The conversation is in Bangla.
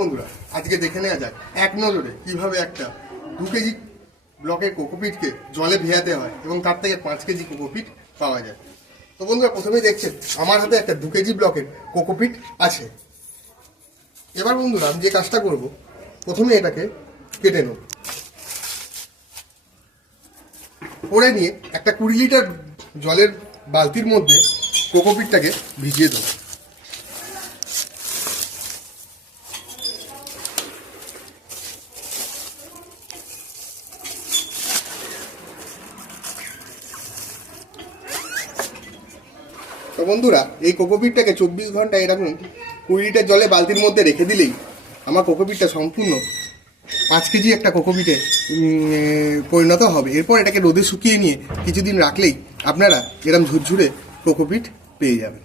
বন্ধুরা আজকে দেখে নেওয়া যাক এক নজরে কিভাবে একটা 2 কেজি ব্লকের কোকোপিটকে জলে ভেজাতে হয় এবং তার থেকে 5 কেজি কোকোপিট পাওয়া যায়। তো বন্ধুরা প্রথমেই দেখছেন আমার হাতে একটা 2 কেজি ব্লকের কোকোপিট আছে। এবার বন্ধুরা আমি যে কাজটা করব, প্রথমে এটাকে কেটে নেব, করে নিয়ে একটা 20 লিটার জলের বালতির মধ্যে কোকোপিটটাকে ভিজিয়ে দেবো। তো বন্ধুরা এই কোকোপিটটাকে 24 ঘন্টা এরকম 20 লিটার জলে বালতির মধ্যে রেখে দিলেই আমার কোকোপিটটা সম্পূর্ণ 5 কেজি একটা কোকোপিটে পরিণত হবে। এরপর এটাকে রোদে শুকিয়ে নিয়ে কিছুদিন রাখলেই আপনারা এরকম ঝুরঝুরে কোকোপিট পেয়ে যাবেন।